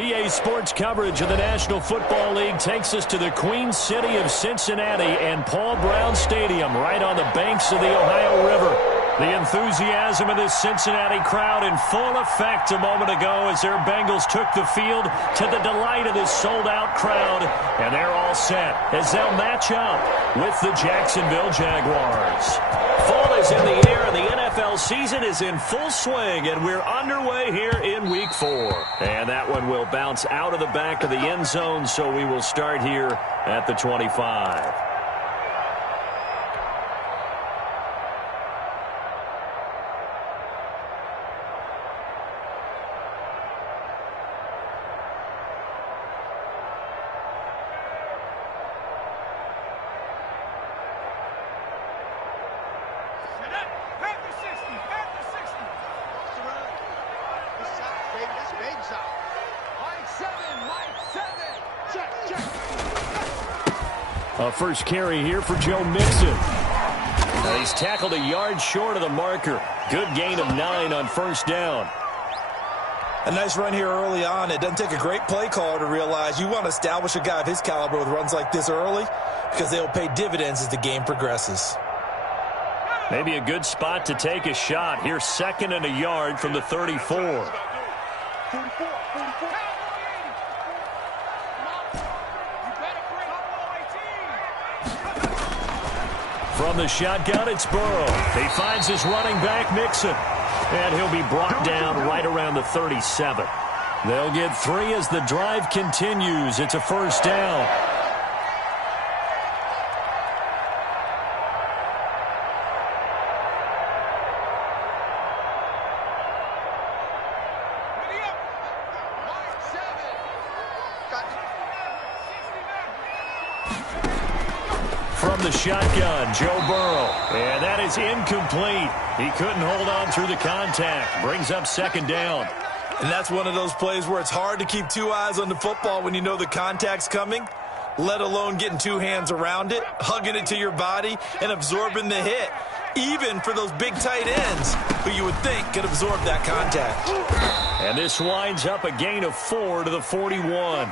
EA Sports coverage of the National Football League takes us to the Queen City of Cincinnati and Paul Brown Stadium right on the banks of the Ohio River. The enthusiasm of this Cincinnati crowd in full effect a moment ago as their Bengals took the field to the delight of this sold-out crowd. And they're all set as they'll match up with the Jacksonville Jaguars. Fall is in the air and the NFL season is in full swing, and we're underway here in Week 4. And that one will bounce out of the back of the end zone, so we will start here at the 25. A first carry here for Joe Mixon. He's tackled a yard short of the marker. Good gain of 9 on first down. A nice run here early on. It doesn't take a great play caller to realize you want to establish a guy of his caliber with runs like this early because they'll pay dividends as the game progresses. Maybe a good spot to take a shot. Here's 2nd and a yard from the 34. From the shotgun, it's Burrow. He finds his running back, Mixon. And he'll be brought down right around the 37. They'll get 3 as the drive continues. It's a first down. From the shotgun, Joe Burrow. And that is incomplete. He couldn't hold on through the contact. Brings up 2nd down. And that's one of those plays where it's hard to keep 2 eyes on the football when you know the contact's coming, let alone getting 2 hands around it, hugging it to your body, and absorbing the hit, even for those big tight ends who you would think could absorb that contact. And this winds up a gain of 4 to the 41.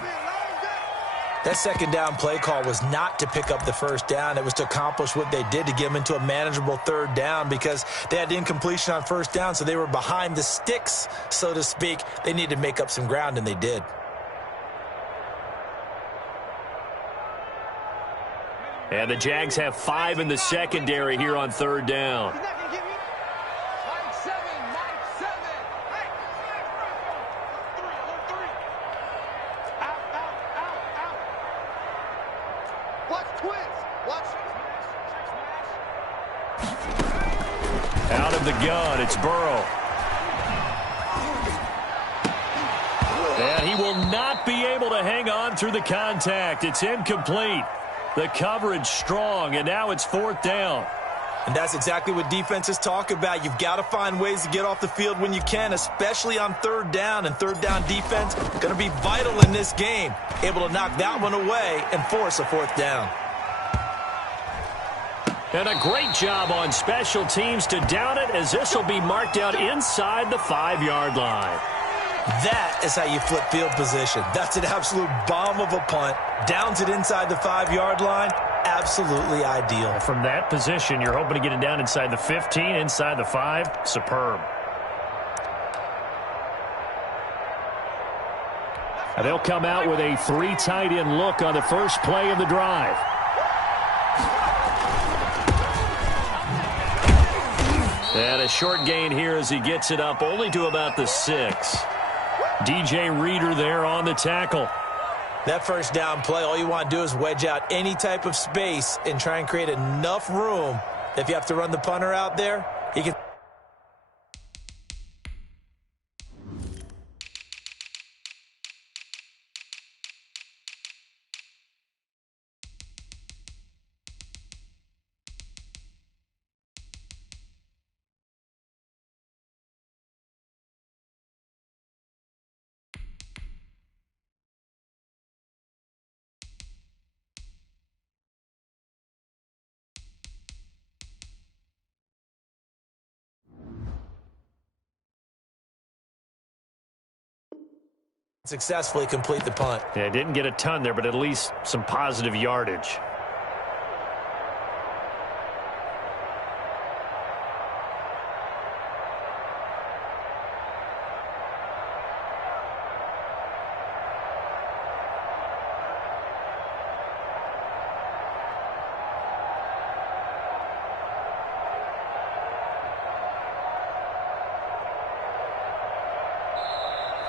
That 2nd down play call was not to pick up the first down. It was to accomplish what they did to get them into a manageable 3rd down because they had incompletion on first down, so they were behind the sticks, so to speak. They needed to make up some ground, and they did. And the Jags have 5 in the secondary here on 3rd down. Out of the gun, it's Burrow. And he will not be able to hang on through the contact. It's incomplete. The coverage strong, and now it's 4th down. And that's exactly what defenses talk about. You've got to find ways to get off the field when you can, especially on 3rd down. And 3rd down defense going to be vital in this game. Able to knock that one away and force a 4th down. And a great job on special teams to down it, as this will be marked out inside the 5-yard line. That is how you flip field position. That's an absolute bomb of a punt. Downs it inside the 5-yard line. Absolutely ideal. From that position, you're hoping to get it down inside the 15, inside the 5. Superb. And they'll come out with a 3 tight end look on the first play of the drive. And a short gain here as he gets it up only to about the 6. DJ Reader there on the tackle. That first down play, all you want to do is wedge out any type of space and try and create enough room. If you have to run the punter out there, he can Successfully complete the punt. Yeah, didn't get a ton there, but at least some positive yardage.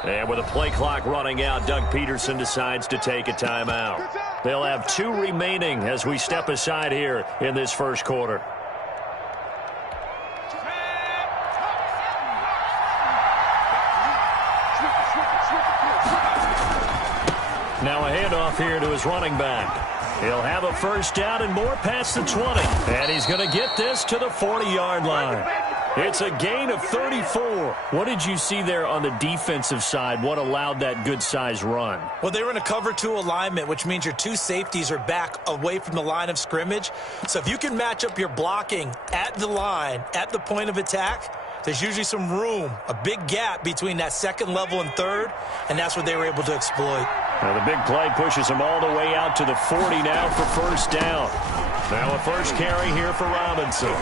And with a play clock running out, Doug Peterson decides to take a timeout. They'll have 2 remaining as we step aside here in this first quarter. Now a handoff here to his running back. He'll have a first down and more past the 20. And he's going to get this to the 40-yard line. It's a gain of 34. What did you see there on the defensive side? What allowed that good-sized run? Well, they were in a cover 2 alignment, which means your 2 safeties are back away from the line of scrimmage. So if you can match up your blocking at the line, at the point of attack, there's usually some room, a big gap between that second level and third, and that's what they were able to exploit. Now the big play pushes him all the way out to the 40 now for first down. Now a first carry here for Robinson.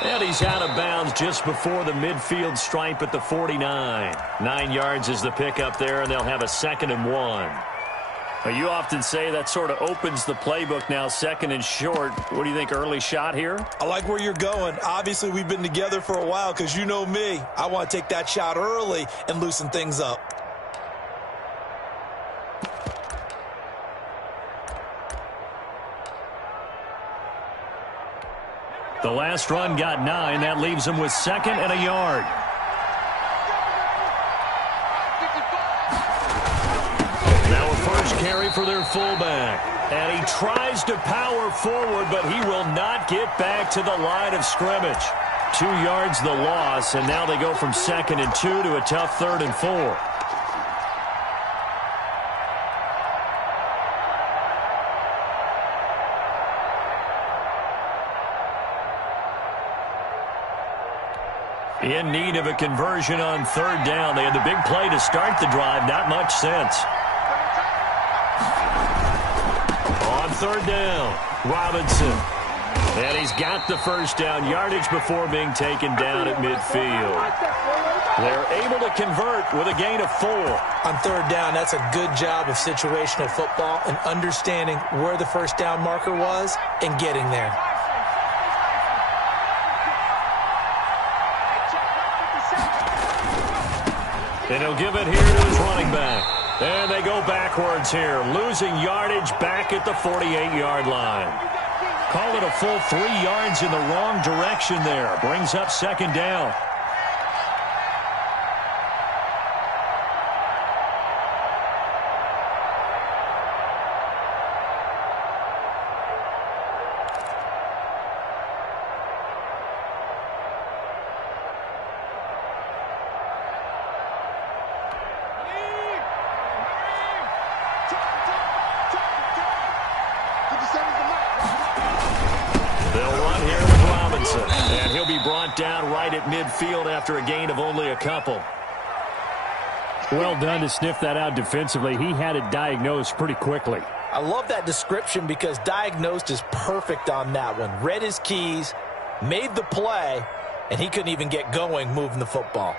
And he's out of bounds just before the midfield stripe at the 49. 9 yards is the pickup there, and they'll have a 2nd and 1. Now, you often say that sort of opens the playbook now, 2nd and short. What do you think, early shot here? I like where you're going. Obviously, we've been together for a while because you know me. I want to take that shot early and loosen things up. The last run got 9. That leaves him with 2nd and a yard. Now a first carry for their fullback. And he tries to power forward, but he will not get back to the line of scrimmage. 2 yards the loss, and now they go from 2nd and 2 to a tough 3rd and 4. In need of a conversion on 3rd down. They had the big play to start the drive. Not much sense. On 3rd down, Robinson. And he's got the first down yardage before being taken down at midfield. They're able to convert with a gain of 4. On 3rd down, that's a good job of situational football and understanding where the first down marker was and getting there. And he'll give it here to his running back. And they go backwards here, losing yardage back at the 48-yard line. Call it a full 3 yards in the wrong direction there. Brings up 2nd down. And he'll be brought down right at midfield after a gain of only a couple. Well done to sniff that out defensively. He had it diagnosed pretty quickly. I love that description because diagnosed is perfect on that one. Read his keys, made the play, and he couldn't even get going moving the football.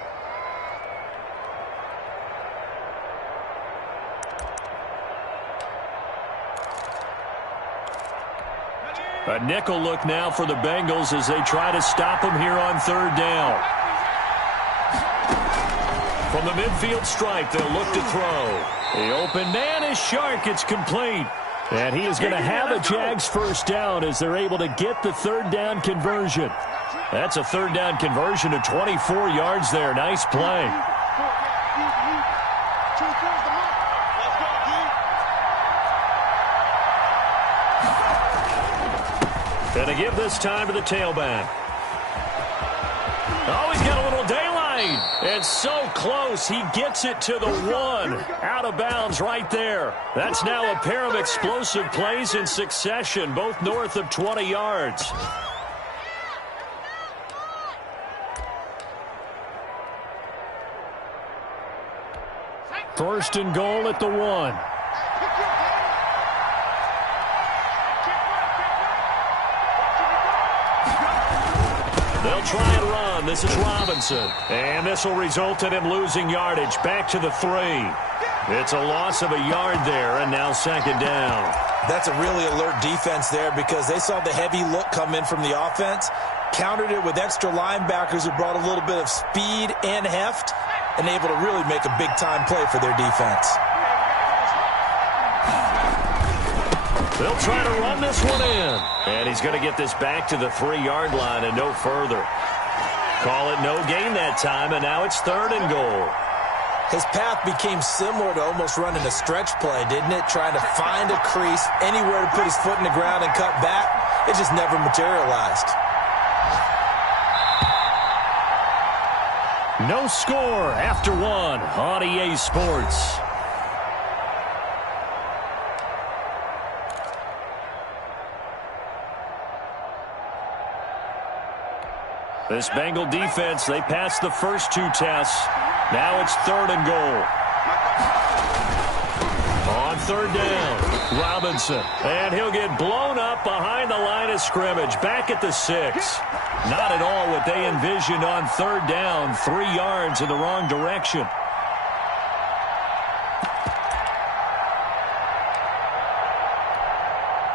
A nickel look now for the Bengals as they try to stop him here on 3rd down. From the midfield stripe, they'll look to throw. The open man is Shark. It's complete. And he is going to have a Jags first down as they're able to get the 3rd down conversion. That's a 3rd down conversion of 24 yards there. Nice play. And to give this time to the tailback. Oh, he's got a little daylight. And so close, he gets it to the 1. Out of bounds right there. That's now a pair of explosive plays in succession, both north of 20 yards. First and goal at the 1. They'll try and run. This is Robinson. And this will result in him losing yardage. Back to the 3. It's a loss of a yard there, and now second down. That's a really alert defense there because they saw the heavy look come in from the offense, countered it with extra linebackers who brought a little bit of speed and heft, and able to really make a big-time play for their defense. They'll try to run this one in. And he's going to get this back to the 3-yard line and no further. Call it no gain that time, and now it's third and goal. His path became similar to almost running a stretch play, didn't it? Trying to find a crease, anywhere to put his foot in the ground and cut back. It just never materialized. No score after 1 on EA Sports. This Bengal defense, they passed the first 2 tests. Now it's third and goal. On third down, Robinson. And he'll get blown up behind the line of scrimmage. Back at the 6. Not at all what they envisioned on third down. 3 yards in the wrong direction.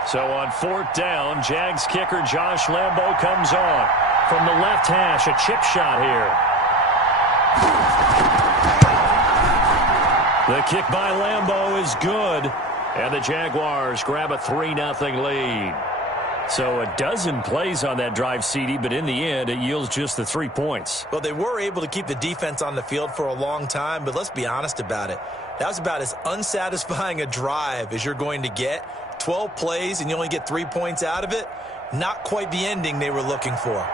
So on fourth down, Jags kicker Josh Lambo comes on. From the left hash, a chip shot here. The kick by Lambo is good. And the Jaguars grab a 3-0 lead. So a dozen plays on that drive, CD, but in the end, it yields just the 3 points. Well, they were able to keep the defense on the field for a long time, but let's be honest about it. That was about as unsatisfying a drive as you're going to get. 12 plays and you only get 3 points out of it. Not quite the ending they were looking for.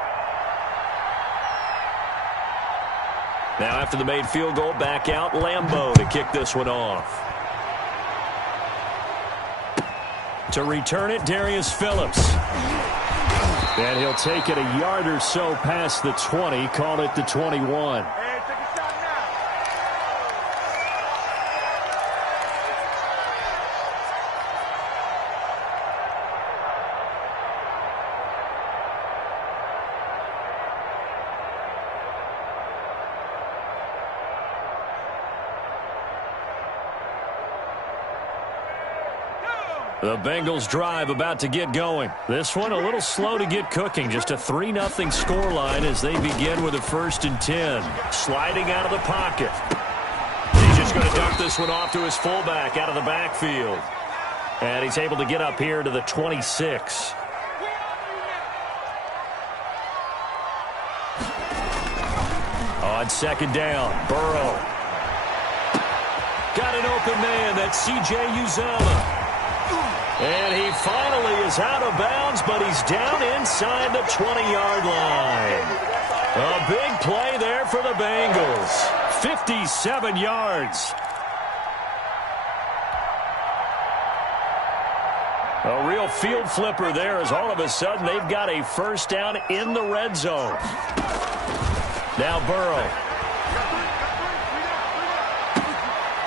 Now after the made field goal, back out Lambo to kick this one off. To return it, Darius Phillips. And he'll take it a yard or so past the 20, call it the 21. The Bengals drive about to get going. This one a little slow to get cooking. Just a 3-0 scoreline as they begin with a 1st and 10. Sliding out of the pocket. He's just going to dump this one off to his fullback out of the backfield. And he's able to get up here to the 26. On second down, Burrow. Got an open man. That's C.J. Uzomah. And he finally is out of bounds, but he's down inside the 20-yard line. A big play there for the Bengals. 57 yards. A real field flipper there as all of a sudden they've got a first down in the red zone. Now Burrow.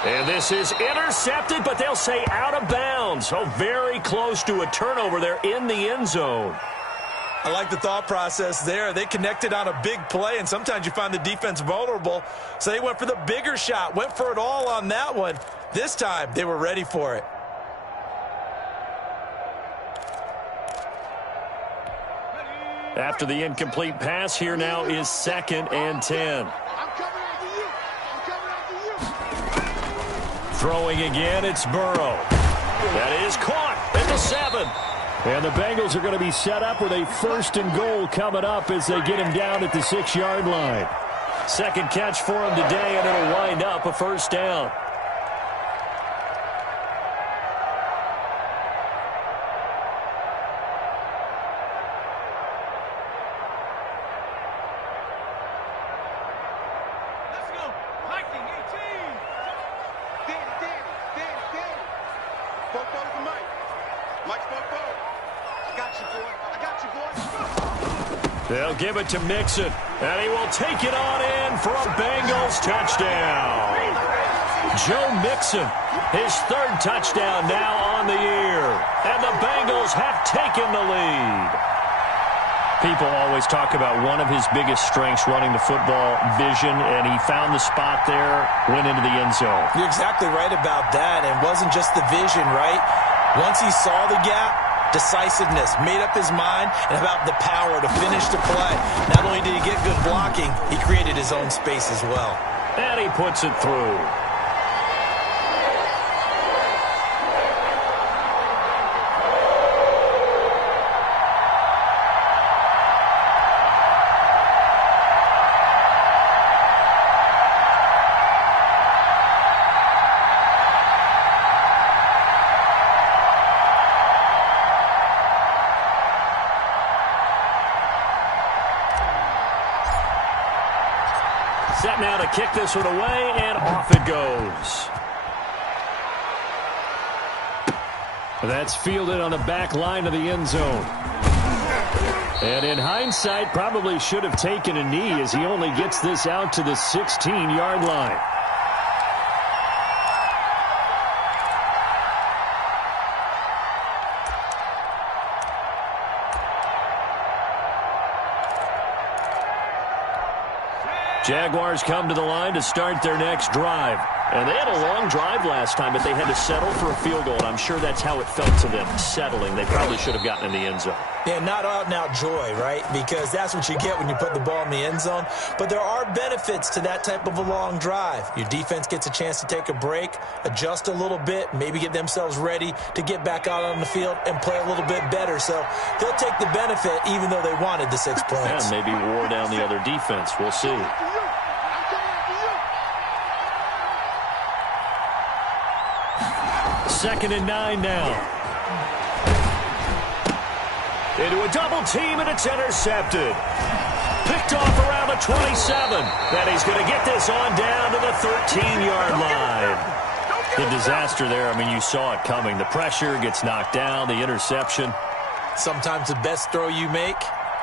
And this is intercepted, but they'll say out of bounds. Oh, very close to a turnover there in the end zone. I like the thought process there. They connected on a big play, and sometimes you find the defense vulnerable. So they went for the bigger shot, went for it all on that one. This time, they were ready for it. After the incomplete pass, here now is 2nd and 10. Throwing again, it's Burrow. That is caught at the 7. And the Bengals are going to be set up with a 1st and goal coming up as they get him down at the 6-yard line. Second catch for him today, and it'll wind up a first down. They'll give it to Mixon, and he will take it on in for a Bengals touchdown. Joe Mixon, his third touchdown now on the year. And the Bengals have taken the lead. People always talk about one of his biggest strengths running the football, vision, and he found the spot there, went into the end zone. You're exactly right about that, and it wasn't just the vision, right? Once he saw the gap, decisiveness, made up his mind, and about the power to finish the play. Not only did he get good blocking, he created his own space as well. And he puts it through. Set now to kick this one away, and off it goes. That's fielded on the back line of the end zone. And in hindsight, probably should have taken a knee as he only gets this out to the 16-yard line. Jaguars come to the line to start their next drive. And they had a long drive last time, but they had to settle for a field goal. And I'm sure that's how it felt to them, settling. They probably should have gotten in the end zone. Yeah, not out-and-out joy, right? Because that's what you get when you put the ball in the end zone. But there are benefits to that type of a long drive. Your defense gets a chance to take a break, adjust a little bit, maybe get themselves ready to get back out on the field and play a little bit better. So they'll take the benefit even though they wanted the 6 points. And maybe wore down the other defense. We'll see. Second and 9 now. Into a double team, and it's intercepted. Picked off around the 27. And he's going to get this on down to the 13-yard line. The disaster there, I mean, you saw it coming. The pressure gets knocked down, the interception. Sometimes the best throw you make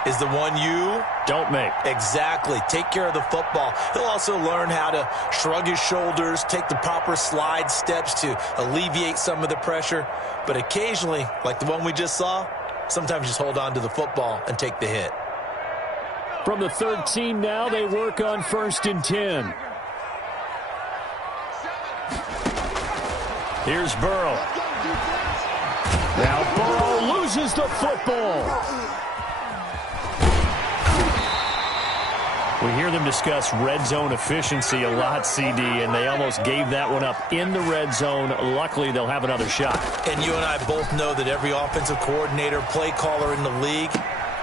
is the one you don't make. Exactly. Take care of the football. He'll also learn how to shrug his shoulders, take the proper slide steps to alleviate some of the pressure. But occasionally, like the one we just saw, sometimes just hold on to the football and take the hit. From the 13 now, they work on 1st and 10. Here's Burrow. Now Burrow loses the football. We hear them discuss red zone efficiency a lot, CD, and they almost gave that one up in the red zone. Luckily, they'll have another shot. And you and I both know that every offensive coordinator, play caller in the league,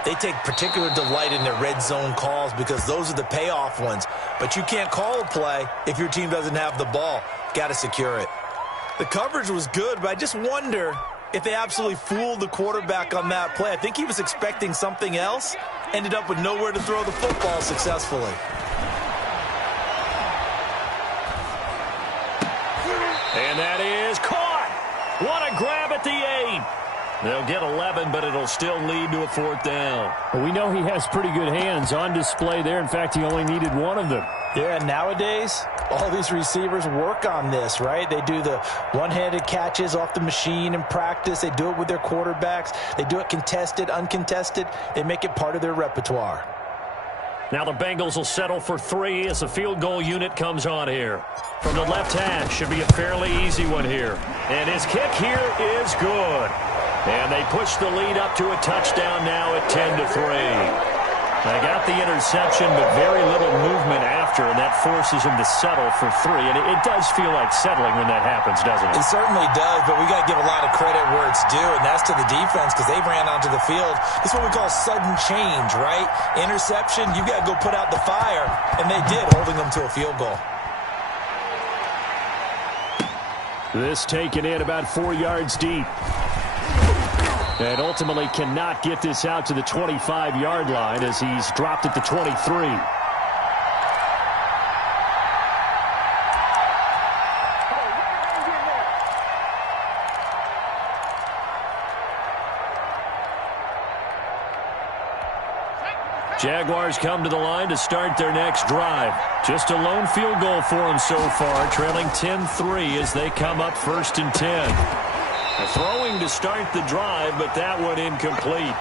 they take particular delight in their red zone calls because those are the payoff ones. But you can't call a play if your team doesn't have the ball. Got to secure it. The coverage was good, but I just wonder if they absolutely fooled the quarterback on that play. I think he was expecting something else. Ended up with nowhere to throw the football successfully. And that is caught. What a grab at the 8. They'll get 11, but it'll still lead to a 4th down. Well, we know he has pretty good hands on display there. In fact, he only needed one of them. Yeah, nowadays, all these receivers work on this, right? They do the one-handed catches off the machine in practice. They do it with their quarterbacks. They do it contested, uncontested. They make it part of their repertoire. Now the Bengals will settle for 3 as the field goal unit comes on here. From the left hash, should be a fairly easy one here. And his kick here is good. And they push the lead up to a touchdown now at 10-3. They got the interception, but very little movement after, and that forces him to settle for 3. And it does feel like settling when that happens, doesn't it? It certainly does, but we got to give a lot of credit where it's due, and that's to the defense because they ran onto the field. This is what we call sudden change, right? Interception, you got to go put out the fire, and they did, holding them to a field goal. This taken in about 4 yards deep. And ultimately cannot get this out to the 25-yard line as he's dropped at the 23. Jaguars come to the line to start their next drive. Just a lone field goal for them so far, trailing 10-3 as they come up 1st and 10. Throwing to start the drive, but that one incomplete.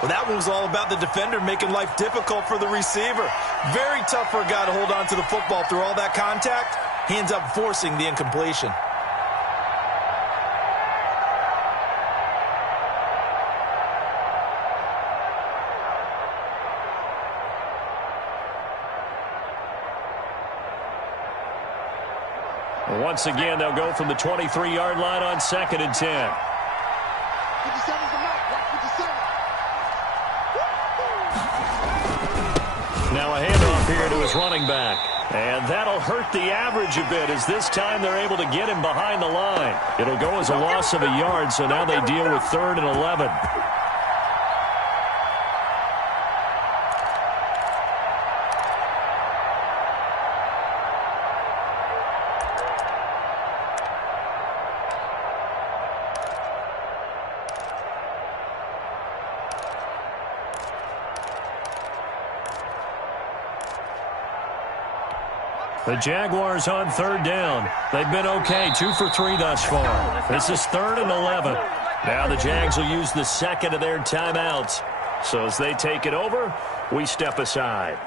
Well, that one was all about the defender making life difficult for the receiver. Very tough for a guy to hold on to the football through all that contact. He ends up forcing the incompletion. Once again, they'll go from the 23-yard line on 2nd and 10. Now a handoff here to his running back. And that'll hurt the average a bit as this time they're able to get him behind the line. It'll go as a loss of a yard, so now they deal with 3rd and 11. The Jaguars on 3rd down. They've been okay, 2 for 3 thus far. This is 3rd and 11. Now the Jags will use the second of their timeouts. So as they take it over, we step aside.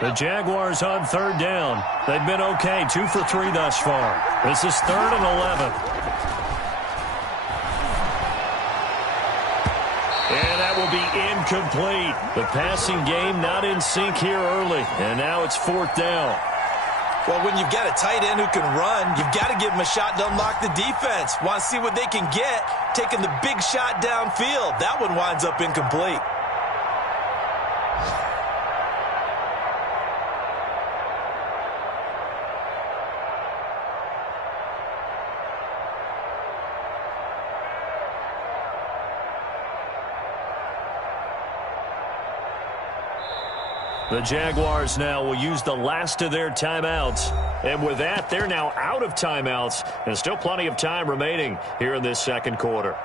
The Jaguars on 3rd down. They've been okay, 2 for 3 thus far. This is 3rd and 11. And that will be incomplete. The passing game not in sync here early. And now it's 4th down. Well, when you've got a tight end who can run, you've got to give him a shot to unlock the defense. Want to see what they can get, taking the big shot downfield. That one winds up incomplete. The Jaguars now will use the last of their timeouts. And with that, they're now out of timeouts. And still plenty of time remaining here in this second quarter.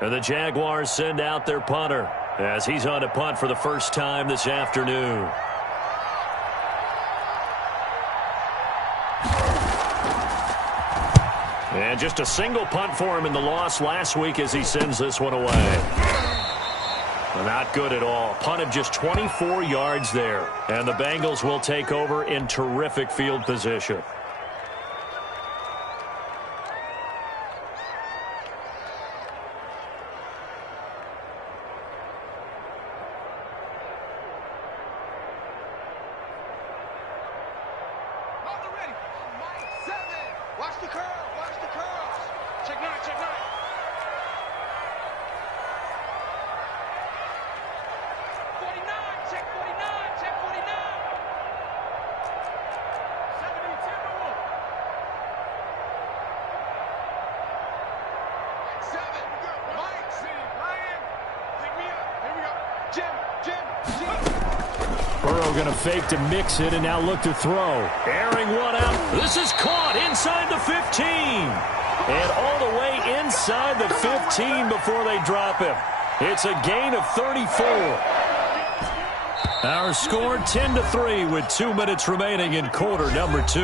And the Jaguars send out their punter as he's on to punt for the first time this afternoon. And just a single punt for him in the loss last week as he sends this one away. Not good at all. Punt of just 24 yards there. And the Bengals will take over in terrific field position. Watch the curl. Watch the curls. Check 9. Check 9. 49. Check 49. Check 49. 70 Timberwolf. 7. Mike. Ryan. Pick me up. Here we go. Jim. Burrow going to fake to mix it and now look to throw. Airing one out. This is caught inside the 15. And all the way inside the 15 before they drop him. It's a gain of 34. Our score 10-3 with 2 minutes remaining in quarter number 2.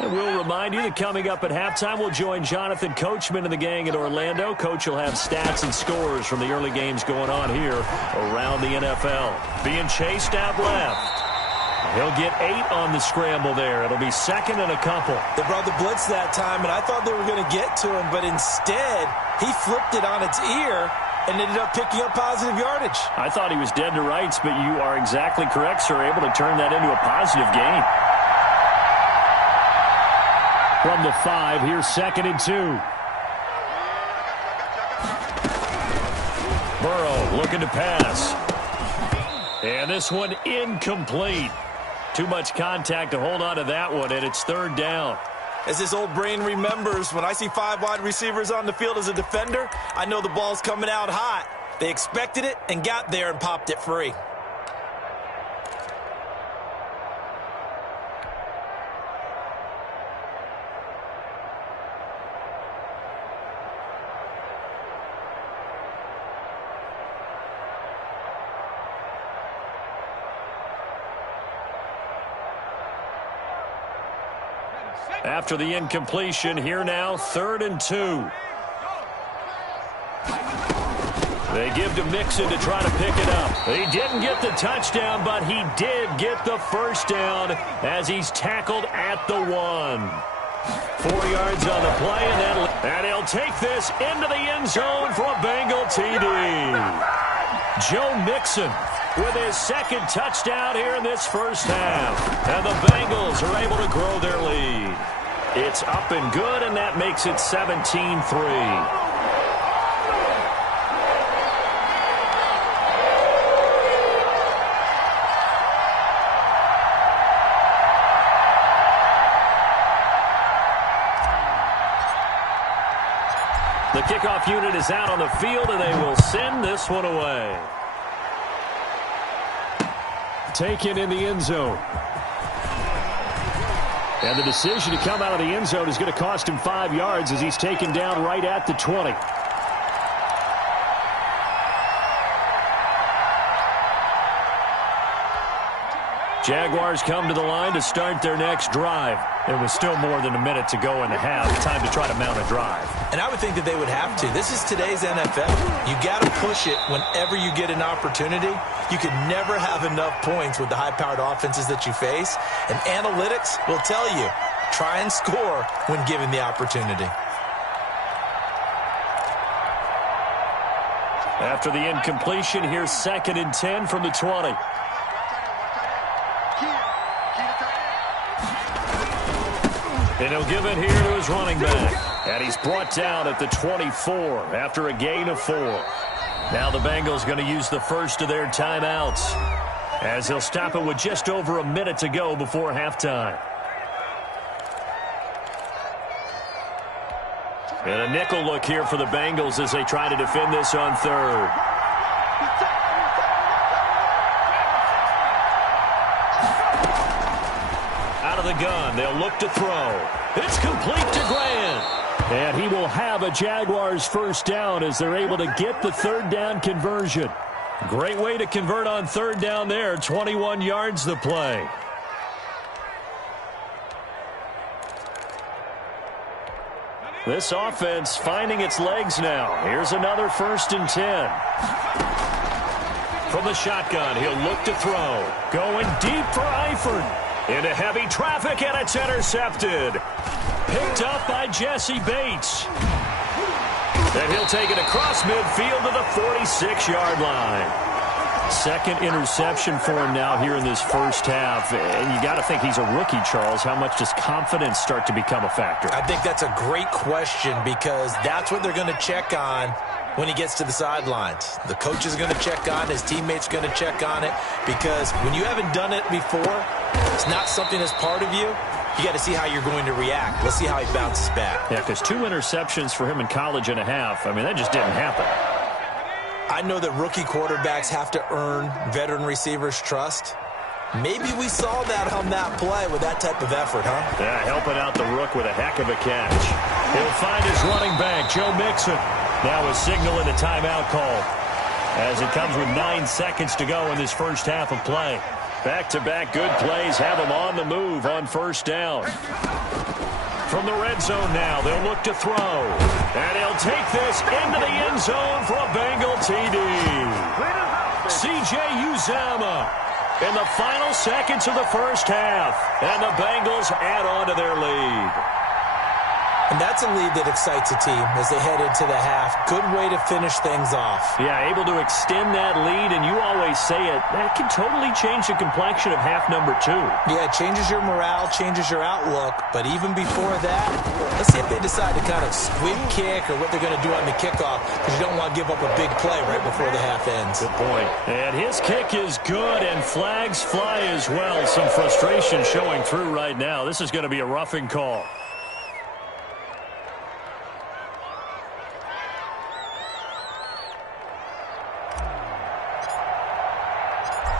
And we'll remind you that coming up at halftime, we'll join Jonathan Coachman and the gang in Orlando. Coach will have stats and scores from the early games going on here around the NFL. Being chased out left. He'll get 8 on the scramble there. It'll be second and a couple. They brought the blitz that time, and I thought they were going to get to him, but instead, he flipped it on its ear and ended up picking up positive yardage. I thought he was dead to rights, but you are exactly correct, sir. Able to turn that into a positive gain. From the 5, here's second and 2. Burrow looking to pass. And this one incomplete. Too much contact to hold on to that one, and it's third down. As his old brain remembers, when I see 5 wide receivers on the field as a defender, I know the ball's coming out hot. They expected it and got there and popped it free. After the incompletion, here now, 3rd and 2. They give to Mixon to try to pick it up. He didn't get the touchdown, but he did get the first down as he's tackled at the 1. 4 yards on the play, and he'll take this into the end zone for a Bengal TD. Joe Mixon with his 2nd touchdown here in this first half. And the Bengals are able to grow their lead. It's up and good, and that makes it 17-3. The kickoff unit is out on the field, and they will send this one away. Taken in the end zone. And the decision to come out of the end zone is going to cost him 5 yards as he's taken down right at the 20. Jaguars come to the line to start their next drive. There was still more than a minute to go in the half. Time to try to mount a drive. And I would think that they would have to. This is today's NFL. You got to push it whenever you get an opportunity. You can never have enough points with the high-powered offenses that you face. And analytics will tell you, try and score when given the opportunity. After the incompletion, here's 2nd and 10 from the 20. And he'll give it here to his running back. And he's brought down at the 24 after a gain of 4. Now the Bengals going to use the first of their timeouts as he'll stop it with just over a minute to go before halftime. And a nickel look here for the Bengals as they try to defend this on 3rd. Out of the gun, they'll look to throw. It's complete to Grant. And he will have a Jaguars first down as they're able to get the 3rd down conversion. Great way to convert on 3rd down there. 21 yards the play. This offense finding its legs now. Here's another 1st and 10. From the shotgun, he'll look to throw. Going deep for Eifert. Into heavy traffic, and it's intercepted. Picked up by Jesse Bates. And he'll take it across midfield to the 46-yard line. 2nd interception for him now here in this first half. And you got to think he's a rookie, Charles. How much does confidence start to become a factor? I think that's a great question because that's what they're going to check on when he gets to the sidelines. The coach is going to check on it. His teammates going to check on it because when you haven't done it before, it's not something that's part of you. You got to see how you're going to react. Let's see how he bounces back. Yeah, because 2 interceptions for him in college and a half. I mean, that just didn't happen. I know that rookie quarterbacks have to earn veteran receivers' trust. Maybe we saw that on that play with that type of effort, huh? Yeah, helping out the rook with a heck of a catch. He'll find his running back, Joe Mixon. Now a signal and a timeout call as it comes with 9 seconds to go in this first half of play. Back-to-back good plays have him on the move on 1st down. From the red zone now, they'll look to throw. And he'll take this into the end zone for a Bengal TD. C.J. Uzomah in the final seconds of the first half. And the Bengals add on to their lead. And that's a lead that excites a team as they head into the half. Good way to finish things off. Yeah, able to extend that lead, and you always say it, that can totally change the complexion of half number 2. Yeah, it changes your morale, changes your outlook. But even before that, let's see if they decide to kind of squib kick or what they're going to do on the kickoff, because you don't want to give up a big play right before the half ends. Good point. And his kick is good, and flags fly as well. Some frustration showing through right now. This is going to be a roughing call.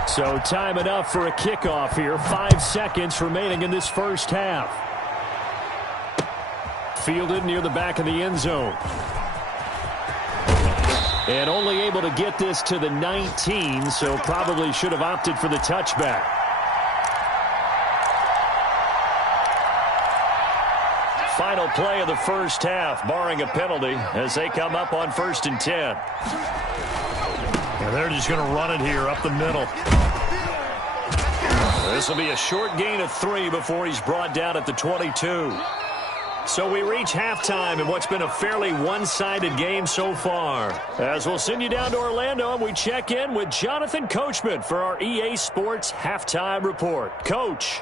So time enough for a kickoff here. 5 seconds remaining in this first half. Fielded near the back of the end zone. And only able to get this to the 19, so probably should have opted for the touchback. Final play of the first half, barring a penalty, as they come up on 1st and 10. And they're just going to run it here up the middle. This will be a short gain of 3 before he's brought down at the 22. So we reach halftime in what's been a fairly one-sided game so far. As we'll send you down to Orlando, and we check in with Jonathan Coachman for our EA Sports Halftime Report. Coach.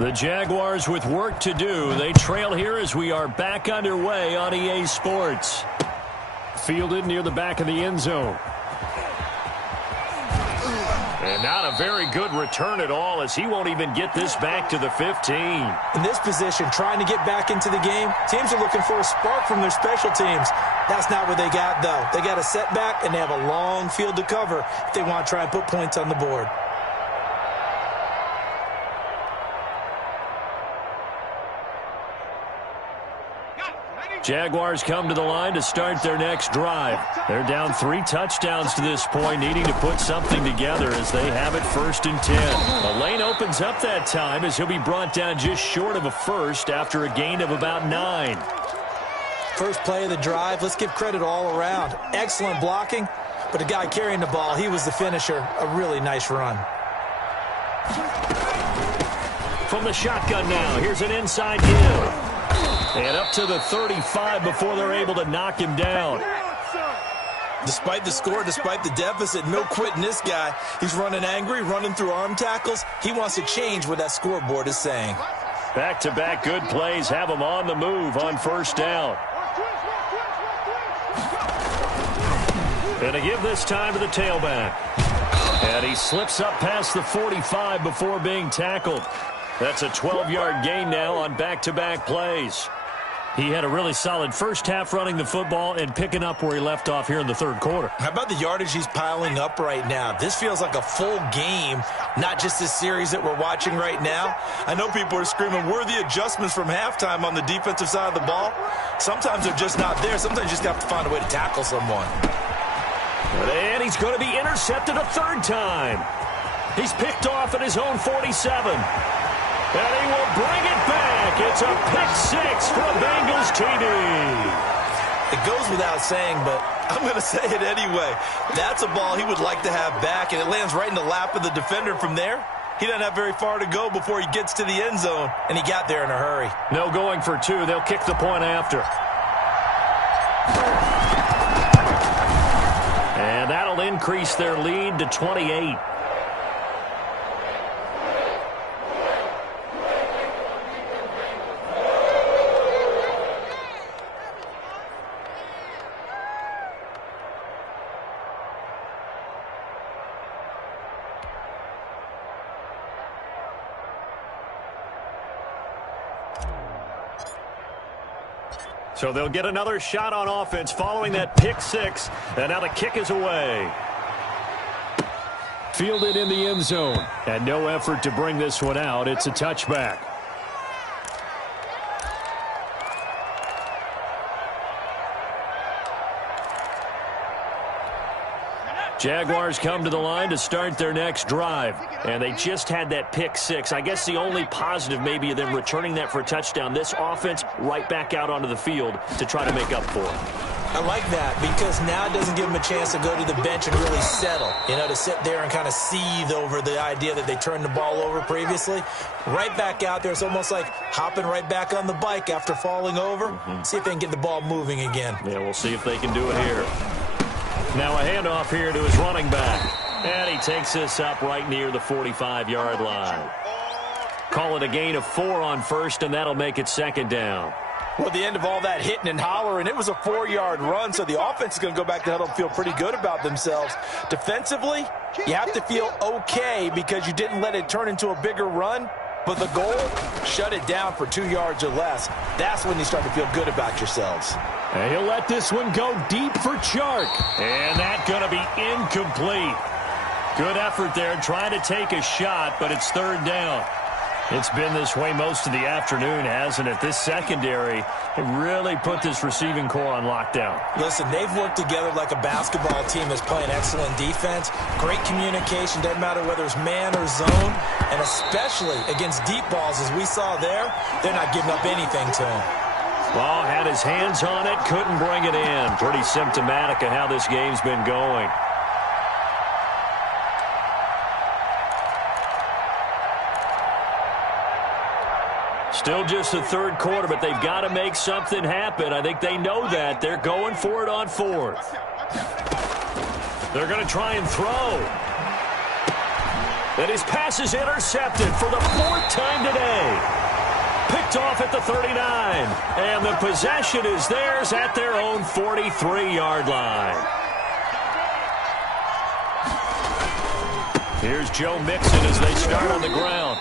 The Jaguars with work to do. They trail here as we are back underway on EA Sports. Fielded near the back of the end zone. And not a very good return at all, as he won't even get this back to the 15. In this position, trying to get back into the game, teams are looking for a spark from their special teams. That's not what they got, though. They got a setback, and they have a long field to cover if they want to try and put points on the board. Jaguars come to the line to start their next drive. They're down 3 touchdowns to this point, needing to put something together as they have it 1st and 10. The lane opens up that time as he'll be brought down just short of a first after a gain of about 9. First play of the drive, let's give credit all around. Excellent blocking, but the guy carrying the ball, he was the finisher. A really nice run. From the shotgun now, here's an inside give. And up to the 35 before they're able to knock him down. Despite the score, despite the deficit, no quitting this guy. He's running angry, running through arm tackles. He wants to change what that scoreboard is saying. Back-to-back good plays have him on the move on 1st down. And a give this time to the tailback. And he slips up past the 45 before being tackled. That's a 12-yard gain now on back-to-back plays. He had a really solid first half running the football and picking up where he left off here in the 3rd quarter. How about the yardage he's piling up right now? This feels like a full game, not just this series that we're watching right now. I know people are screaming, worthy adjustments from halftime on the defensive side of the ball. Sometimes they're just not there. Sometimes you just have to find a way to tackle someone. And he's going to be intercepted a 3rd time. He's picked off at his own 47. And he will bring it back. It's a pick-6 for a Bengals TD. It goes without saying, but I'm going to say it anyway. That's a ball he would like to have back, and it lands right in the lap of the defender from there. He doesn't have very far to go before he gets to the end zone, and he got there in a hurry. No going for 2. They'll kick the point after. And that'll increase their lead to 28. So they'll get another shot on offense following that pick-6, and now the kick is away. Fielded in the end zone, and no effort to bring this one out. It's a touchback. Jaguars come to the line to start their next drive. And they just had that pick six. I guess the only positive maybe of them returning that for a touchdown. This offense right back out onto the field to try to make up for it. I like that because now it doesn't give them a chance to go to the bench and really settle, to sit there and kind of seethe over the idea that they turned the ball over previously. Right back out there. It's almost like hopping right back on the bike after falling over. See if they can get the ball moving again. Yeah, we'll see if they can do it here. Now a handoff here to his running back. And he takes this up right near the 45-yard line. Call it a gain of 4 on first, and that'll make it second down. Well, at the end of all that hitting and hollering, it was a 4-yard run, so the offense is going to go back to huddle and feel pretty good about themselves. Defensively, you have to feel okay because you didn't let it turn into a bigger run, but the goal, shut it down for 2 yards or less. That's when you start to feel good about yourselves. And he'll let this one go deep for Chark. And that's going to be incomplete. Good effort there, trying to take a shot, but it's third down. It's been this way most of the afternoon, hasn't it? This secondary really put this receiving core on lockdown. Listen, they've worked together like a basketball team that's playing excellent defense. Great communication, doesn't matter whether it's man or zone, and especially against deep balls, as we saw there, they're not giving up anything to him. Ball had his hands on it, couldn't bring it in. Pretty symptomatic of how this game's been going. Still just the third quarter, but they've got to make something happen. I think they know that. They're going for it on fourth. They're going to try and throw. And his pass is intercepted for the 4th time today. Picked off at the 39. And the possession is theirs at their own 43-yard line. Here's Joe Mixon as they start on the ground.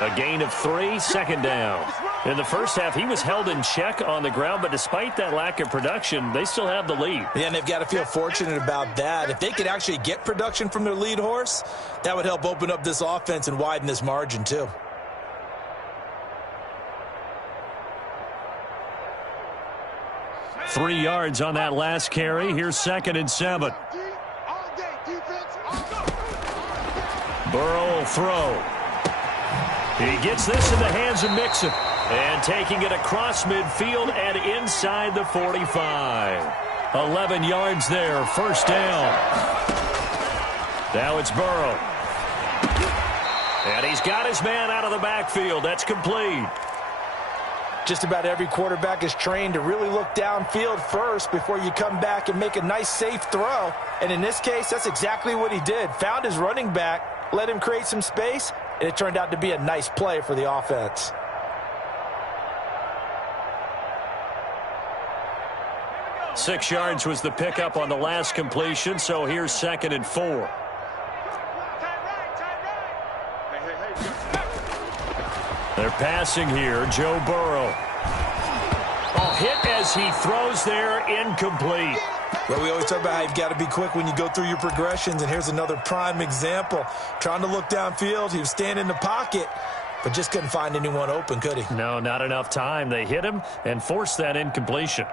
A gain of 3, second down. In the first half, he was held in check on the ground, but despite that lack of production, they still have the lead. Yeah, and they've got to feel fortunate about that. If they could actually get production from their lead horse, that would help open up this offense and widen this margin too. Three yards on that last carry. Here's 2nd and 7. Burrow will throw. He gets this in the hands of Mixon. And taking it across midfield and inside the 45. 11 yards there, first down. Now it's Burrow. And he's got his man out of the backfield. That's complete. Just about every quarterback is trained to really look downfield first before you come back and make a nice, safe throw. And in this case, that's exactly what he did. Found his running back, let him create some space, and it turned out to be a nice play for the offense. Six yards was the pickup on the last completion, so here's 2nd and 4. They're passing here, Joe Burrow. Oh, hit as he throws there, incomplete. Well, we always talk about how you've got to be quick when you go through your progressions, and here's another prime example. Trying to look downfield, he was standing in the pocket, but just couldn't find anyone open, could he? No, not enough time. They hit him and forced that incompletion.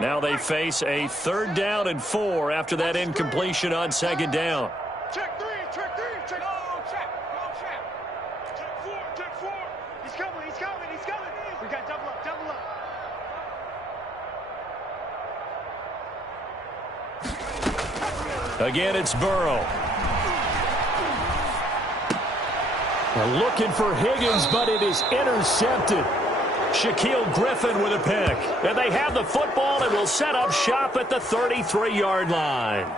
Now they face a 3rd down and 4 after that incompletion on 2nd down. Check 3, check 3, check. Go, check. Check 4. He's coming. We got double up. Again, it's Burrow. They're looking for Higgins, but it is intercepted. Shaquille Griffin with a pick. And they have the football and will set up shop at the 33-yard line.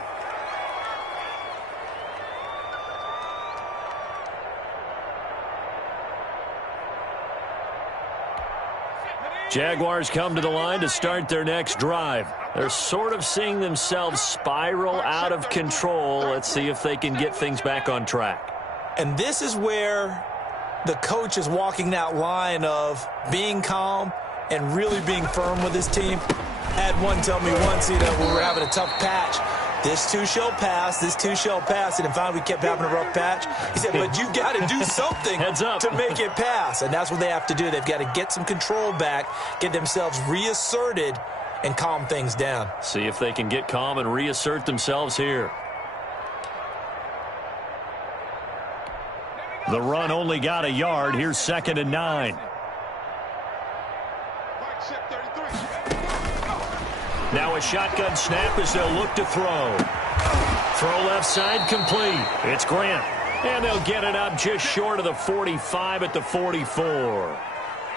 Jaguars come to the line to start their next drive. They're sort of seeing themselves spiral out of control. Let's see if they can get things back on track. And this is where the coach is walking that line of being calm and really being firm with his team. I had one tell me once, when we were having a tough patch, This too shall pass. This too shall pass. And finally, we kept having a rough patch. He said, but you got to do something to make it pass. And that's what they have to do. They've got to get some control back, get themselves reasserted, and calm things down. See if they can get calm and reassert themselves here. The run only got a yard. Here's 2nd and 9. Now a shotgun snap as they'll look to throw. Throw left side complete. It's Grant. And they'll get it up just short of the 45 at the 44.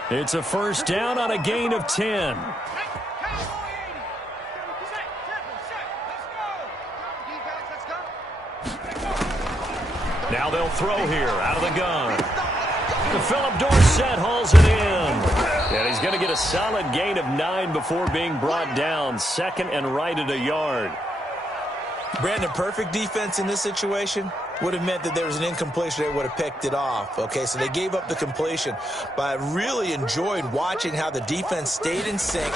It's a first down on a gain of 10. Now they'll throw here out of the gun. Philip Dorsett hauls it in. And he's going to get a solid gain of 9 before being brought down. 2nd and right at a yard. Brandon, perfect defense in this situation would have meant that there was an incompletion. They would have picked it off. Okay, so they gave up the completion. But I really enjoyed watching how the defense stayed in sync,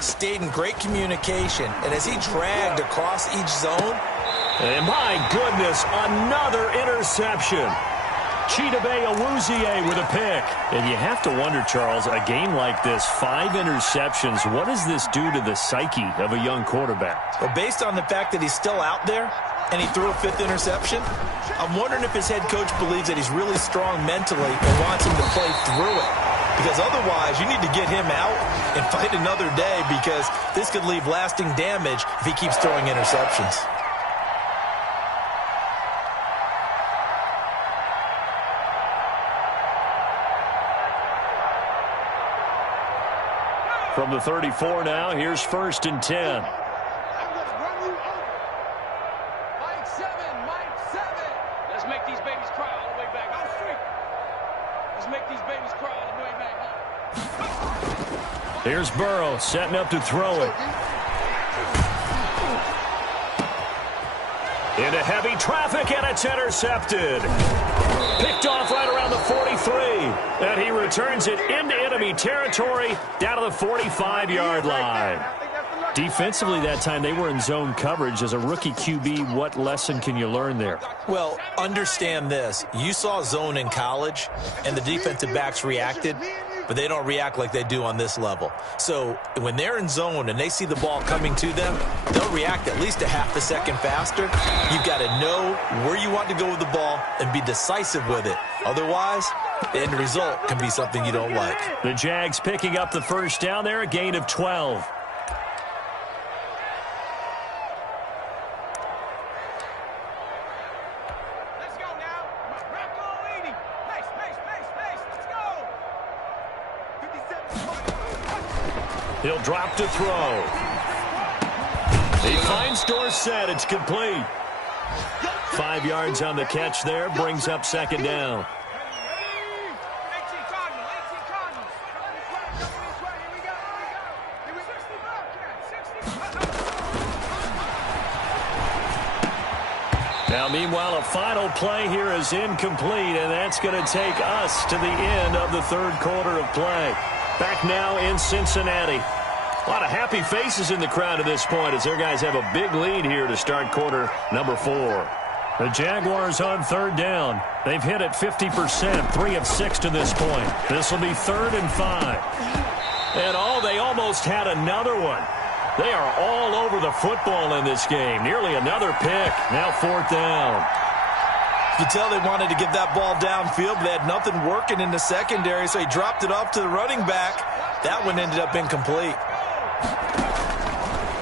stayed in great communication. And as he dragged across each zone. And my goodness, another interception. Chidobe Awuzie with a pick. And you have to wonder, Charles, a game like this, 5 interceptions, what does this do to the psyche of a young quarterback? Well, based on the fact that he's still out there and he threw a 5th interception, I'm wondering if his head coach believes that he's really strong mentally and wants him to play through it. Because otherwise, you need to get him out and fight another day, because this could leave lasting damage if he keeps throwing interceptions. From the 34 now, here's 1st and 10. Let's make these babies cry all the way back. Let's make these babies cry all the way back. Here's Burrow setting up to throw it. Into heavy traffic, and it's intercepted. Picked off right around the 43. And he returns it into enemy territory down to the 45-yard line. Defensively that time, they were in zone coverage. As a rookie QB, what lesson can you learn there? Well, understand this. You saw zone in college, and the defensive backs reacted, but they don't react like they do on this level. So when they're in zone and they see the ball coming to them, they'll react at least a half a second faster. You've got to know where you want to go with the ball and be decisive with it. Otherwise, the end result can be something you don't like. The Jags picking up the first down there, a gain of 12. He'll drop to throw. He finds Dorsett. It's complete. 5 yards on the catch there. Brings up 2nd down. Now, meanwhile, a final play here is incomplete, and that's going to take us to the end of the 3rd quarter of play. Back now in Cincinnati. A lot of happy faces in the crowd at this point as their guys have a big lead here to start quarter number 4. The Jaguars on 3rd down. They've hit it 50%, 3 of 6 to this point. This will be 3rd and 5. And they almost had another one. They are all over the football in this game. Nearly another pick. Now 4th down. You could tell they wanted to get that ball downfield, but they had nothing working in the secondary, so he dropped it off to the running back. That one ended up incomplete.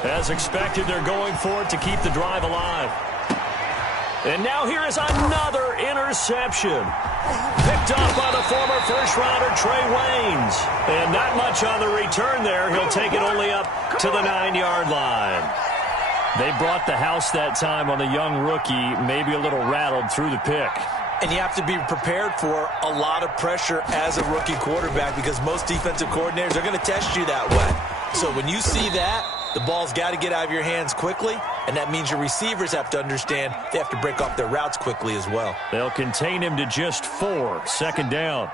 As expected, they're going for it to keep the drive alive. And now here is another interception. Picked off by the former first-rounder Trey Waynes. And not much on the return there. He'll take it only up to the 9-yard line. They brought the house that time on the young rookie, maybe a little rattled through the pick. And you have to be prepared for a lot of pressure as a rookie quarterback, because most defensive coordinators are going to test you that way. So when you see that, the ball's got to get out of your hands quickly, and that means your receivers have to understand they have to break off their routes quickly as well. They'll contain him to just 4. 2nd down.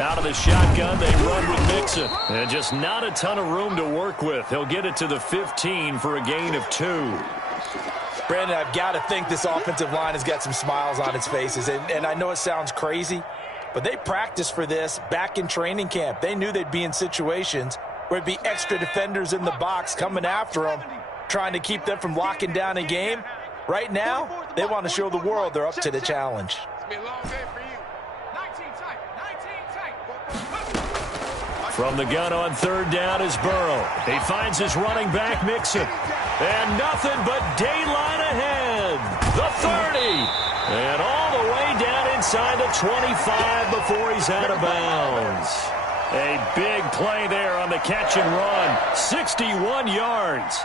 Out of the shotgun, they run with Mixon. And just not a ton of room to work with. He'll get it to the 15 for a gain of 2. Brandon, I've got to think this offensive line has got some smiles on its faces. And I know it sounds crazy, but they practiced for this back in training camp. They knew they'd be in situations where it'd be extra defenders in the box coming after them, trying to keep them from locking down a game. Right now, they want to show the world they're up to the challenge. It's been a long day for you. 19 tight. 19 tight. From the gun on third down is Burrow. He finds his running back, Mixon. And nothing but daylight ahead. The 30. And all the way down inside the 25 before he's out of bounds. A big play there on the catch and run. 61 yards.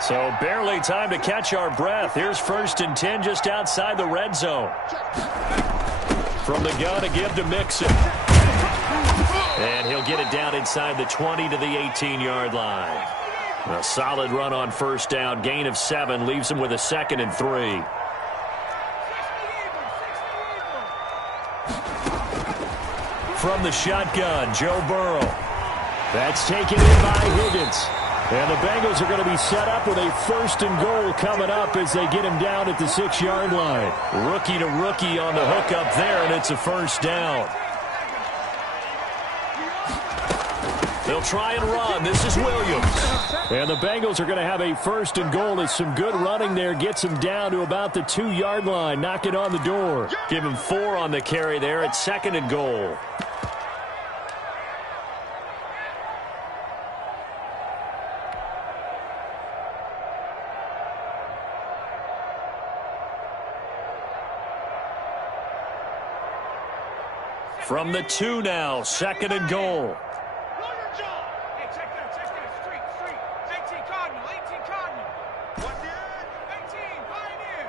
So barely time to catch our breath. Here's 1st and 10 just outside the red zone. From the gun to give to Mixon. And he'll get it down inside the 20 to the 18-yard line. A solid run on first down. Gain of 7 leaves him with a 2nd and 3. From the shotgun, Joe Burrow. That's taken in by Higgins. And the Bengals are going to be set up with a 1st and goal coming up as they get him down at the 6-yard line. Rookie to rookie on the hook up there, and it's a 1st down. They'll try and run. This is Williams. And the Bengals are going to have a 1st and goal as some good running there gets him down to about the 2-yard line. Knock it on the door. Give him 4 on the carry there at 2nd and goal. From the 2 now, 2nd and goal. Hey, check that. Street. 18 Cardinal. 18 Cardinal. What the 18 Pioneer.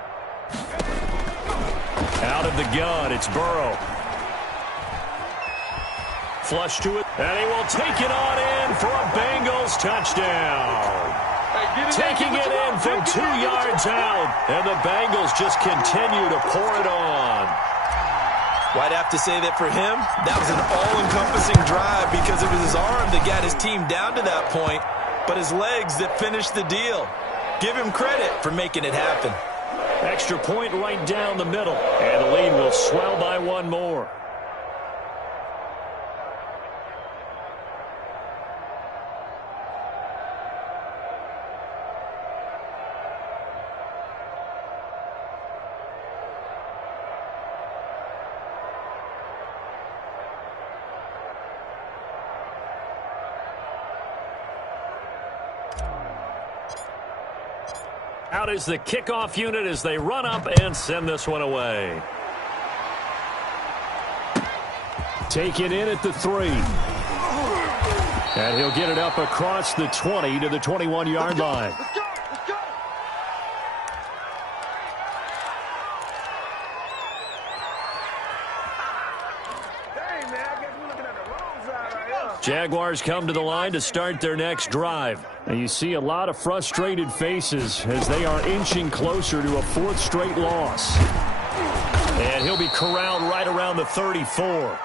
Out of the gun, it's Burrow. Flush to it, and he will take it on in for a Bengals touchdown. Taking it in from 2 yards out, and the Bengals just continue to pour it on. Well, I'd have to say that for him, that was an all-encompassing drive because it was his arm that got his team down to that point, but his legs that finished the deal. Give him credit for making it happen. Extra point right down the middle, and the lead will swell by 1 more. Out is the kickoff unit as they run up and send this one away. Taken in at the 3. And he'll get it up across the 20 to the 21-yard line. Jaguars come to the line to start their next drive. And you see a lot of frustrated faces as they are inching closer to a 4th straight loss. And he'll be corralled right around the 34.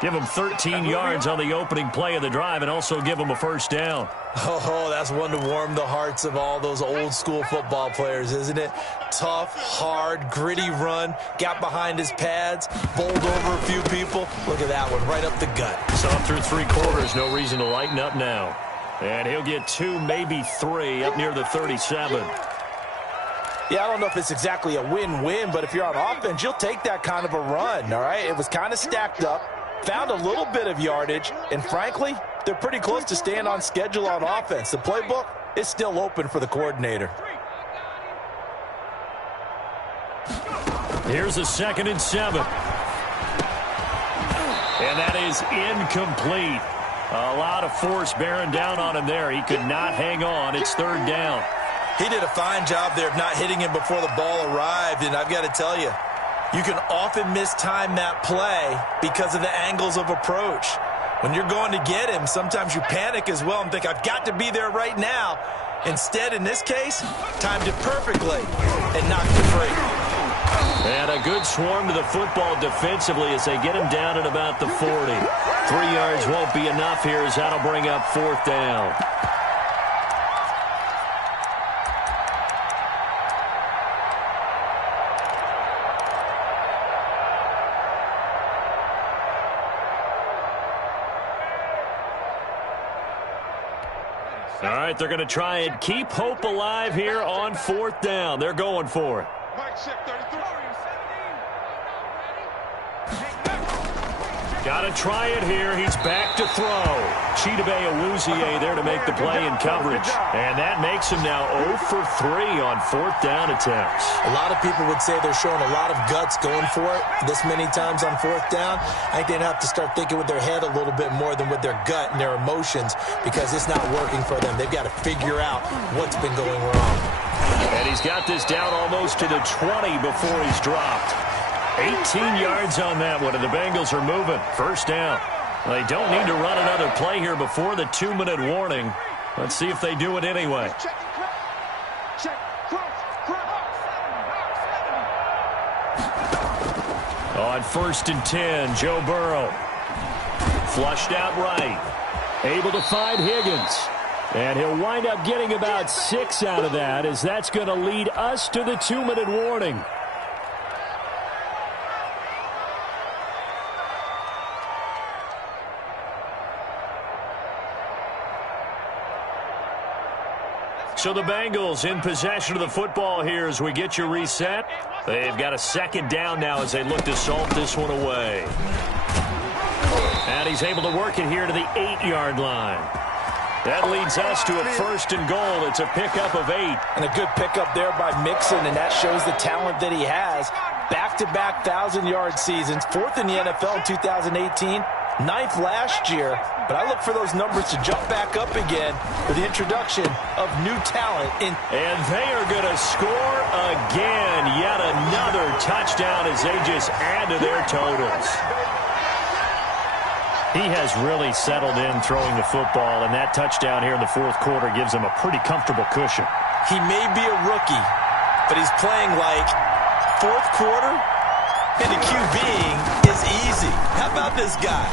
Give him 13 yards on the opening play of the drive and also give him a 1st down. Oh, that's one to warm the hearts of all those old-school football players, isn't it? Tough, hard, gritty run, got behind his pads, bowled over a few people. Look at that one, right up the gut. Saw through 3 quarters, no reason to lighten up now. And he'll get 2, maybe 3, up near the 37. Yeah, I don't know if it's exactly a win-win, but if you're on offense, you'll take that kind of a run, all right? It was kind of stacked up, found a little bit of yardage, and frankly, they're pretty close to staying on schedule on offense. The playbook is still open for the coordinator. Here's a 2nd and 7. And that is incomplete. A lot of force bearing down on him there. He could not hang on. It's 3rd down. He did a fine job there of not hitting him before the ball arrived, and I've got to tell you, you can often mistime that play because of the angles of approach. When you're going to get him, sometimes you panic as well and think, I've got to be there right now. Instead, in this case, timed it perfectly and knocked it free. And a good swarm to the football defensively as they get him down at about the 40. 3 yards won't be enough here as that'll bring up 4th down. All right, they're going to try and keep hope alive here on 4th down. They're going for it. Got to try it here. He's back to throw. Chidobe Awuzie there to make the play in coverage. And that makes him now 0 for 3 on 4th down attempts. A lot of people would say they're showing a lot of guts going for it this many times on 4th down. I think they'd have to start thinking with their head a little bit more than with their gut and their emotions because it's not working for them. They've got to figure out what's been going wrong. And he's got this down almost to the 20 before he's dropped. 18 yards on that one, and the Bengals are moving. 1st down. They don't need to run another play here before the 2-minute warning. Let's see if they do it anyway. On 1st and 10, Joe Burrow. Flushed out right. Able to find Higgins. And he'll wind up getting about 6 out of that as that's going to lead us to the 2-minute warning. So the Bengals in possession of the football here as we get you reset. They've got a 2nd down now as they look to salt this one away. And he's able to work it here to the 8-yard line. That leads us to a 1st and goal. It's a pickup of 8. And a good pickup there by Mixon, and that shows the talent that he has. Back-to-back 1,000-yard seasons, 4th in the NFL in 2018, 9th last year. But I look for those numbers to jump back up again with the introduction of new talent. And they are going to score again. Yet another touchdown as they just add to their totals. He has really settled in throwing the football, and that touchdown here in the 4th quarter gives him a pretty comfortable cushion. He may be a rookie, but he's playing like 4th quarter, and the QBing is easy. How about this guy?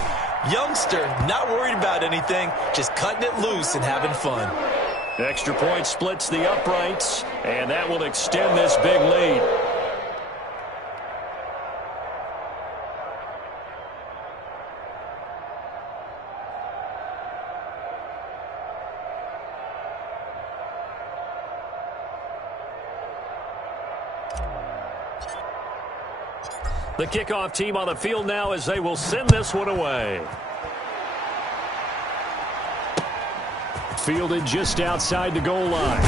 Youngster, not worried about anything, just cutting it loose and having fun. Extra point splits the uprights, and that will extend this big lead. The kickoff team on the field now as they will send this one away. Fielded just outside the goal line.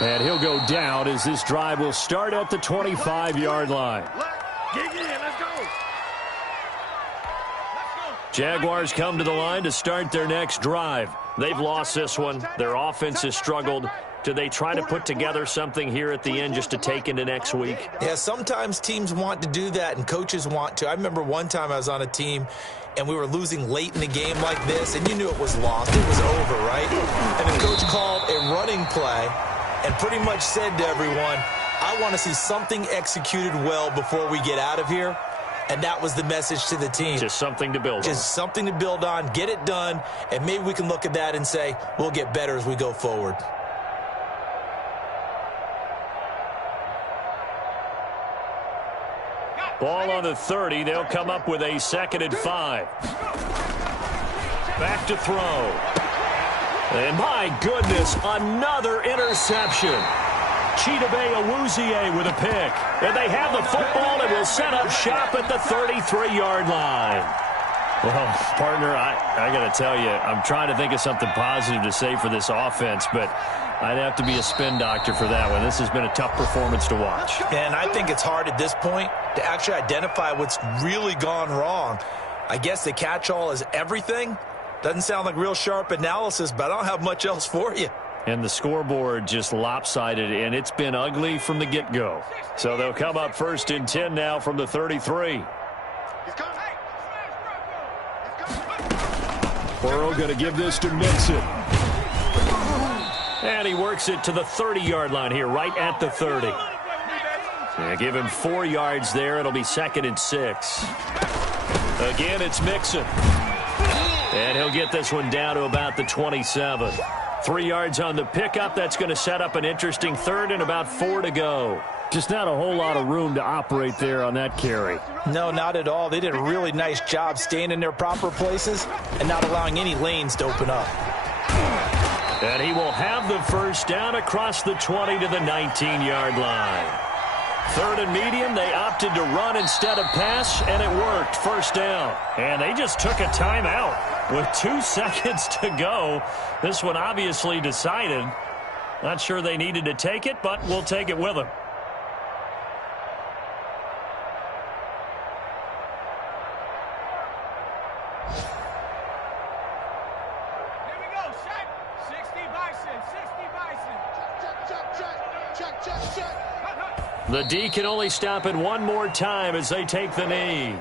And he'll go down as this drive will start at the 25-yard line. Jaguars come to the line to start their next drive. They've lost this one. Their offense has struggled. Do they try to put together something here at the end just to take into next week? Yeah, sometimes teams want to do that and coaches want to. I remember one time I was on a team and we were losing late in the game like this, and you knew it was lost. It was over, right? And the coach called a running play and pretty much said to everyone, I want to see something executed well before we get out of here. And that was the message to the team. Just something to build on. Just something to build on, get it done, and maybe we can look at that and say, we'll get better as we go forward. Ball on the 30. They'll come up with a 2nd and 5. Back to throw. And my goodness, another interception. Chidobe Awuzie with a pick. And they have the football and will set up shop at the 33-yard line. Well, partner, I got to tell you, I'm trying to think of something positive to say for this offense, but I'd have to be a spin doctor for that one. This has been a tough performance to watch. And I think it's hard at this point to actually identify what's really gone wrong. I guess the catch-all is everything. Doesn't sound like real sharp analysis, but I don't have much else for you. And the scoreboard just lopsided, and it's been ugly from the get-go. So they'll come up 1st and 10 now from the 33. Burrow going to give this to Mixon. And he works it to the 30-yard line here, right at the 30. Yeah, give him 4 yards there. It'll be 2nd and 6. Again, it's Mixon. And he'll get this one down to about the 27. 3 yards on the pickup. That's going to set up an interesting 3rd and about 4 to go. Just not a whole lot of room to operate there on that carry. No, not at all. They did a really nice job staying in their proper places and not allowing any lanes to open up. And he will have the first down across the 20 to the 19-yard line. 3rd and medium, they opted to run instead of pass, and it worked. First down. And they just took a timeout with 2 seconds to go. This one obviously decided. Not sure they needed to take it, but we'll take it with them. The D can only stop it one more time as they take the knee.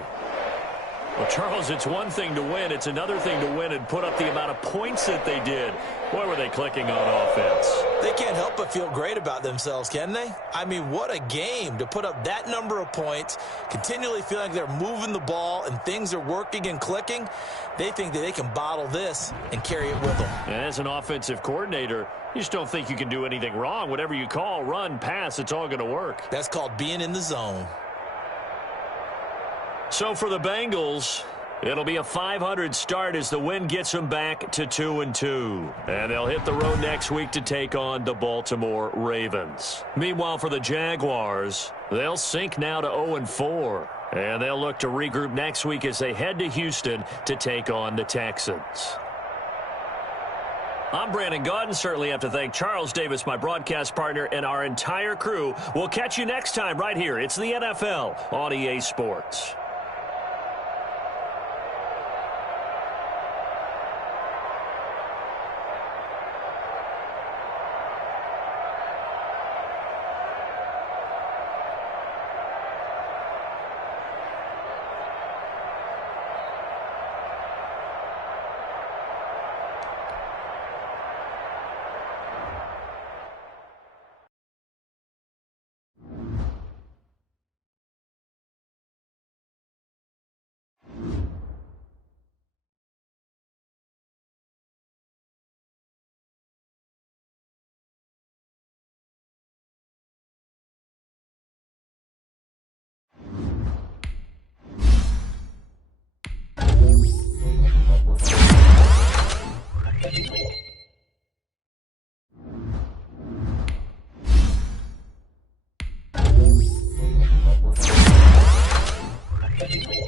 Well, Charles, it's one thing to win. It's another thing to win and put up the amount of points that they did. Boy, were they clicking on offense. They can't help but feel great about themselves, can they? I mean, what a game to put up that number of points, continually feeling like they're moving the ball and things are working and clicking. They think that they can bottle this and carry it with them. And as an offensive coordinator, you just don't think you can do anything wrong. Whatever you call, run, pass, it's all going to work. That's called being in the zone. So for the Bengals, it'll be a .500 start as the win gets them back to 2-2. And they'll hit the road next week to take on the Baltimore Ravens. Meanwhile, for the Jaguars, they'll sink now to 0-4. And they'll look to regroup next week as they head to Houston to take on the Texans. I'm Brandon Gaudin. Certainly have to thank Charles Davis, my broadcast partner, and our entire crew. We'll catch you next time right here. It's the NFL on EA Sports. Thank you.